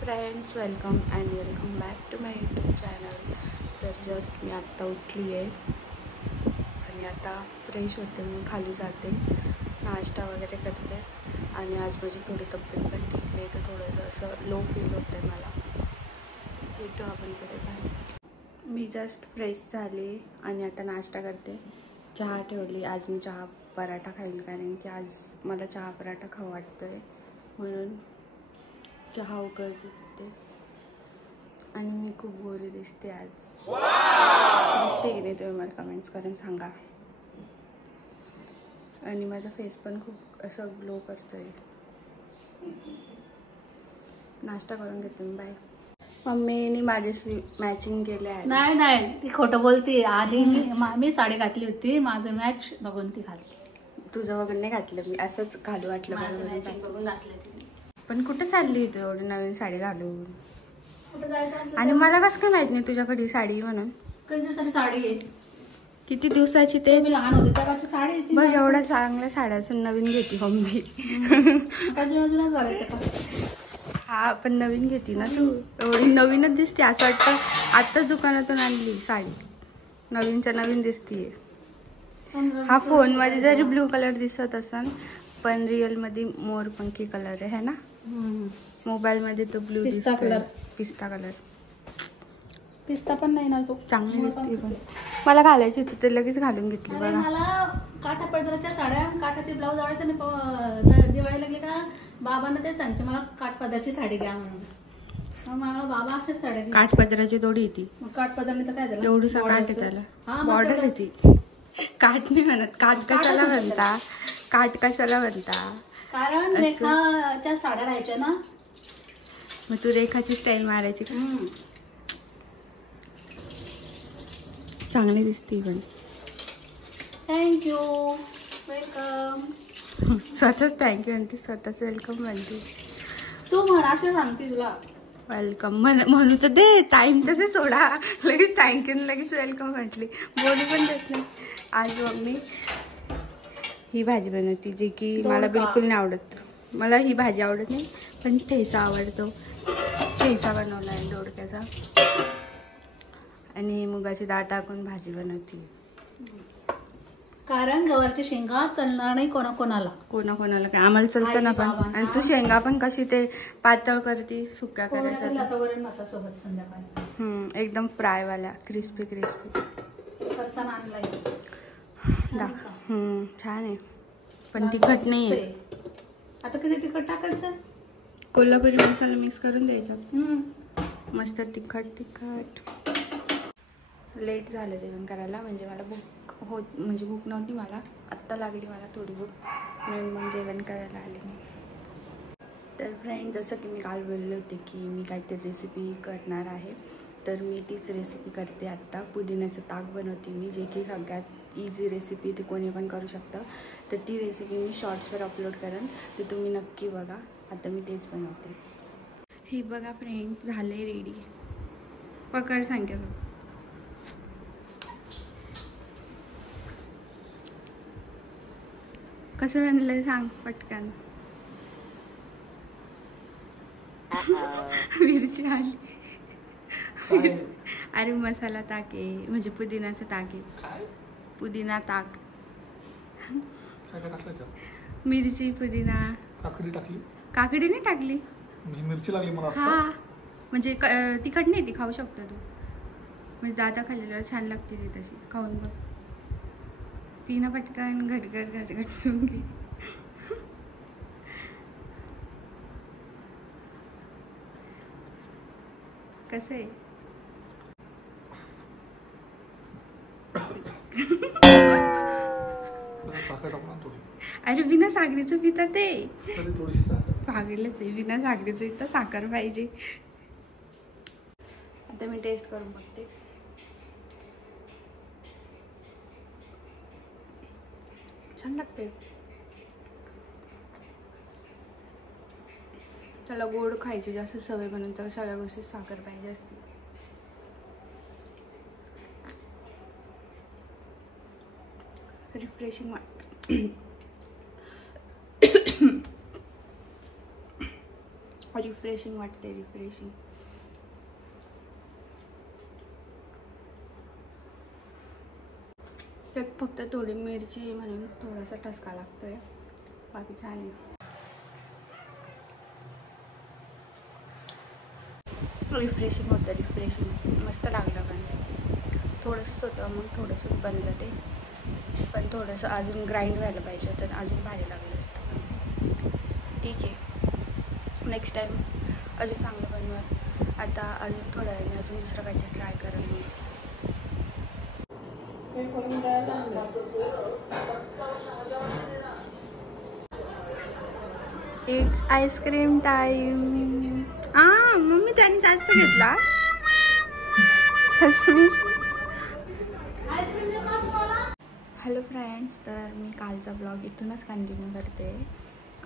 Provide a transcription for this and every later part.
Friends, welcome back to my YouTube channel. तर just मी आत्ता उठली आहे आणि आता फ्रेश होते. मी खाली जाते, नाश्ता वगैरे करते आणि आज माझी थोडी तब्येत पण ठीक नाही, तर थोडंसं असं लो फील होतं आहे मला. भेटू आपण पुढे बाय. मी जस्ट फ्रेश झाली आणि आता नाश्ता करते. चहा ठेवली. आज मी चहा पराठा खाईल, कारण की आज मला चहा पराठा खाऊ वाटतो आहे, म्हणून चहा उकळते तिथे. आणि मी खूप गोरी दिसते आज. दिसते की नाही तुम्ही मला कमेंट्स करून सांगा. आणि माझा फेस पण खूप असं ग्लो करतोय. नाश्ता करून घेते मी. बाय. मम्मीने माझ्याशी मॅचिंग केले आहे. नाही ती खोटं बोलते. आधी मी साडी घातली होती, माझं मॅच बघून ती घातली. तुझं वगैरे नाही घातलं मी, असंच घालू वाटलं बघून घातलं. पण कुठे चालली तू एवढी नवीन साडी घालून? कुठं जायचं? आणि मला कसं काय माहित नाही तुझ्याकडे साडी म्हणून? किती दिवसाची साडी आहे? किती दिवसाची? ते लहान होते तेव्हाची साडी. बघ, एवढ्या चांगल्या साड्या असून नवीन घेते मम्मी. हा, पण नवीन घेते ना तू. एवढी नवीनच दिसते, असं वाटतं आत्ताच दुकानातून आणली साडी. नवीनच्या नवीन दिसतीये. हा फोन मध्ये जरी ब्लू कलर दिसत असेल, पण रिअल मध्ये मोरपंखी कलर आहे ना. मोबाईल मध्ये तो ब्लू पिस्ता कलर. पिस्ता पण नाही ना तो. चांगली दिसते, पण मला घालायची होती तर लगेच घालून घेतली. बघा, मला काठा पदराच्या साड्या, काठाचे ब्लाऊज आवडायचे. आणि दिवाळीला गेले का बाबांना ते सांगायचे मला काठ पदराची साडी घ्या म्हणून. मग मला बाबा अशाच साड्या. काठ पदराची दोडी येते. काठ पदराचं काय झालं? एवढूसा काठ आहे त्याला. हा, बॉर्डर येते. काठ नाही म्हणत. काठ कशाला म्हणता? काठ कशाला म्हणता? कारण रेखाच्या साड्या राहायच्या ना. मग तू रेखाची स्टाईल मारायची का? चांगली दिसते पण. थँक्यू. वेलकम. स्वतःच थँक्यू म्हणते, स्वतःच वेलकम म्हणते. तू म्हणाशी सांगते तुला वेलकम म्हणू तर दे. टाइम तर दे, सोडा. लगेच थँक्यू लगेच वेलकम म्हटली. बोलू पण देत नाही. आज मम्मी ही भाजी बनवती, जी की मला बिलकुल नाही आवडत. मला ही भाजी आवडत नाही, पण ठेचा आवडतो. ठेचा बनवला आहे दोडक्याचा, आणि मुगाची डाळ टाकून भाजी बनवती. कारण गवारची शेंगा चलणार नाही कोणाकोणाला. काय आम्हाला चलतं ना. पण आणि तू शेंगा पण कशी ते पातळ करती, सुक्या करायच्या वरण भातासोबत संध्याकाळी. एकदम फ्राय वाल्या, क्रिस्पी. फरसाण आणलाय. छान आहे, पण तिखट नाही आहे. आता किती तिखट टाकायचं? कोल्हापुरी मसाला मिक्स करून द्यायचा. मस्त तिखट. लेट झालं जेवण करायला, म्हणजे मला भूक नव्हती. मला आत्ता लागली मला थोडी भूक, म्हणून मग जेवण करायला आले मी. तर फ्रेंड, जसं की मी काल बोलले होते की मी काहीतरी रेसिपी करणार आहे, तर मी तीच रेसिपी करते आत्ता. पुदिन्याचं ताक बनवते मी, जे की सगळ्यात इझी रेसिपी, ती कोणी पण करू शकतं. तर ती रेसिपी मी शॉर्ट्सवर अपलोड करेन, तर तुम्ही नक्की बघा. आता मी तेच बनवते. हे बघा फ्रेंड, झाले रेडी. पकड सांगते. कसं बनलंय सांग पटकन. मिरची आली. अरे मसाला ताक आहे, म्हणजे पुदिनाचं ताक आहे. पुदिना ताक. मिरची, पुदिना. काकडी नाही टाकली. मिरची लागली मला. हा, म्हणजे तिखट नाही, ती खाऊ शकतो तू. म्हणजे दादा खाल्लेलं छान लागते ती तशी. खाऊन बघ. पिना पटकन. घटघट पिऊन घे. कसं आहे? अरे बिना साखरेचं पिता ते. पागलच आहे, बिना साखरेचं इथं साखर पाहिजे. आता मी टेस्ट करून बघते. छान लागते. त्याला गोड खायची जास्त सवय, म्हणून त्याला सगळ्या गोष्टी साखर पाहिजे असते. रिफ्रेशिंग वाटतं. रिफ्रेशिंग वाटते, रिफ्रेशिंग. त्यात फक्त थोडी मिरची म्हणून थोडासा ठसका लागतोय, बाकी छान आहे. रिफ्रेशिंग होतं, रिफ्रेशिंग मस्त लागलं. पण थोडंसंच होतं, मग थोडंसं बनलं ते, पण थोडंसं अजून ग्राइंड व्हायला पाहिजे होतं, अजून भारी लागलं असतं. ठीक आहे, नेक्स्ट टाईम अजून चांगलं बनवत. आता अजून थोड्या वेळाने अजून दुसरं काहीतरी ट्राय करेल मी. It's ice cream time. मम्मी त्याने जास्त घेतला. हॅलो फ्रेंड्स, तर मी कालचा ब्लॉग इथूनच कंटिन्यू करते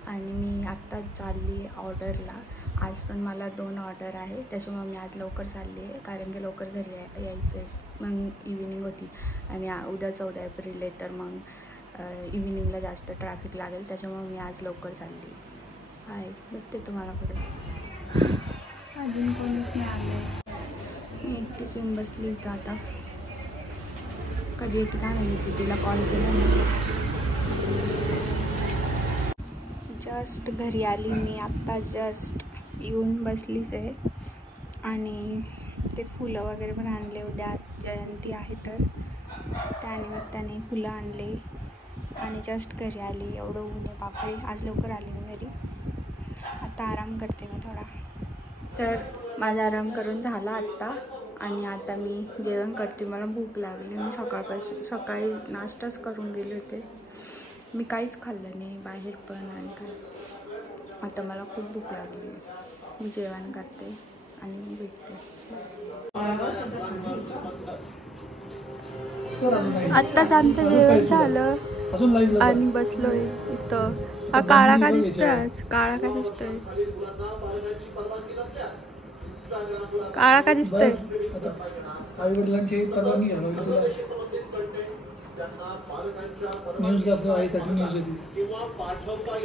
आणि मी आत्ताच चालली ऑर्डरला. आज पण मला 2 ऑर्डर आहे, त्याच्यामुळे मी आज लवकर चालली आहे, कारण की लवकर घरी यायचं आहे. मग इव्हिनिंग होती आणि उद्या 14 एप्रिल आहे, तर मग इव्हिनिंगला जास्त ट्रॅफिक लागेल, त्याच्यामुळे मी आज लवकर चालली. हाय, बघते तुम्हाला पुढे. अजून कोणीच नाही आलं, मी एकटीच येऊन बसली इथं. आता कधी येते का नाही येते, तिला कॉल केला नाही. जस्ट घरी आली मी आत्ता, जस्ट येऊन बसलीच आहे. आणि ते फुलं वगैरे पण आणले, उद्या जयंती आहे तर त्यानिमित्ताने फुलं आणले आणि जस्ट घरी आली. एवढं ऊन आहे बापरे, आज लवकर आली मी घरी. आता आराम करते मी थोडा. तर माझा आराम करून झाला आत्ता आणि आता मी जेवण करते. मला भूक लागली, मी सकाळी नाश्ताच करून गेले होते, मी काहीच खाल्लं नाही बाहेर पण आणि काय. आता मला खूप भूक लागली, मी जेवण करते आणि भेटते. आत्ताच आमचं जेवण झालं आणि बसलोय इथं. हा काळा का दिसतोय आज, काळा का दिसतोय, काळा का दिसतोय. आई वडिलांची परवानगी घ्यावी न्यूज आपल्या आईसाठी न्यूज येते.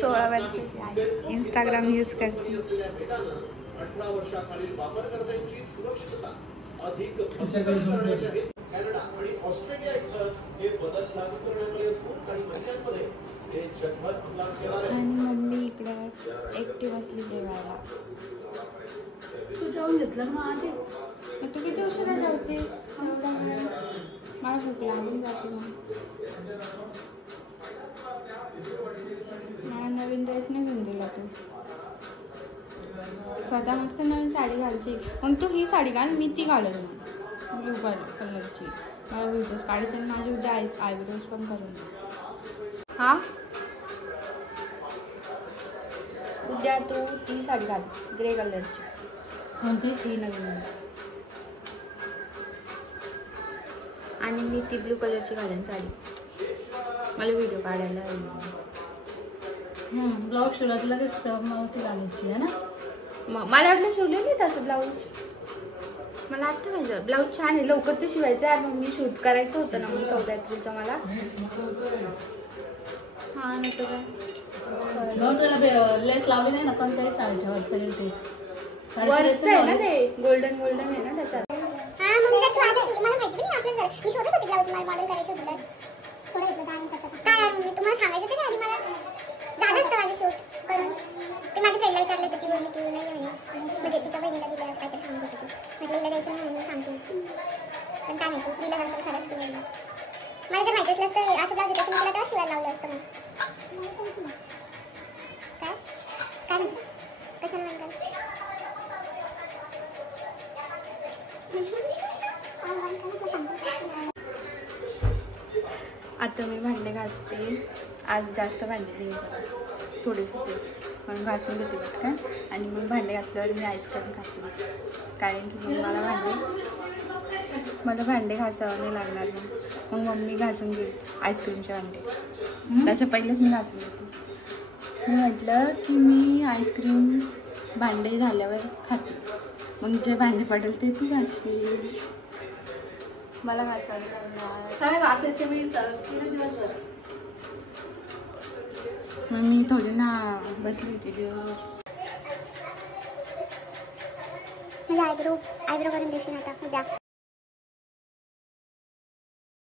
16 वर्षाची आहे, इंस्टाग्राम यूज करते. 18 वर्षाखालील वापरकर्त्यांची सुरक्षितता अधिक कॅनडा आणि ऑस्ट्रेलिया इथं हे बदल लागू करण्यात आले असून काही महिन्यांमध्ये हे जगभर अंमलात येणार आहे. आणि मम्मी इकडं एकटी बसली जेवायला. तू जेवून घेतलं मग आधी. मग तू किती उशिरा जेवते? मला भूक लागून जाते. मला नवीन ड्रेस नाही घेऊन दिला तू. स्वतः मस्त नवीन साडी घालची, मग तू ही साडी घाल, मी ती घालेल मग ब्लू कलरची. मला व्हिडिओज काढायचे आणि माझे उद्या आयब्रोज पण करून दे. हां, उद्या तू ती साडी घाल ग्रे कलरची. कोणती? ही नवीन. आणि मी ती ब्लू कलरची घालेन साडी, मला व्हिडिओ काढायला येईल. ब्लाऊज शिवला तुला मग ती घालायची आहे ना. मला वाटलं शिवलं नाही तसं ब्लाऊज. मला आत्ता माहिती ब्लाऊज छान आहे, लवकर ते शिवायचं यार. मग मी शूट करायचं होतं ना मग 14 एप्रिलचं मला. हां नाही तर काय, लेस लावली नाही ना पण काही साडीच्या वरचं ते वरचं आहे ना, ते गोल्डन गोल्डन आहे ना त्याच्यात. मी शोधत होती ब्लाऊज मला मॉडेल करायचं होतं, थोडं घेतलं काय मी तुम्हाला सांगायचं ते आधी मला झालं असतं माझं शूट करून. ते माझ्या फ्रेंडला विचारलं होतं, ती बोलली की नाही म्हणे, म्हणजे तिच्या बहिणीला दिलं असं काहीतरी सांगत होती. म्हटलं हिला द्यायचं नाही म्हणून सांगते, पण काय माहिती दिलं असेल खरंच की नाही. मला जर माहिती असलं असतं असं ब्लाऊज येतं मी तिला तेव्हा शिवायला लावलं असतं. मग काय काय म्हणते कशाला म्हणतात. आता मी भांडे घासते, आज जास्त भांडे नाही, थोडेसे म्हणून घासून घेते पटकन आणि मग भांडे घासल्यावर मी आईस्क्रीम खाते, कारण की मग मला भांडे घासावं नाही लागणार. मग मम्मी घासून घेईल आईस्क्रीमचे भांडे, त्याच्या पहिलेच मी घासून घेते. मी म्हटलं की मी आईस्क्रीम भांडे झाल्यावर खाते, मग जे भांडे पडेल ते तू घासशील. मला घासायला लागणार सगळ्या घासायचे मी दिवसभर. मग मी थोडी ना बसली होती जेव्हा. म्हणजे आयब्रो करून देशील आता उद्या.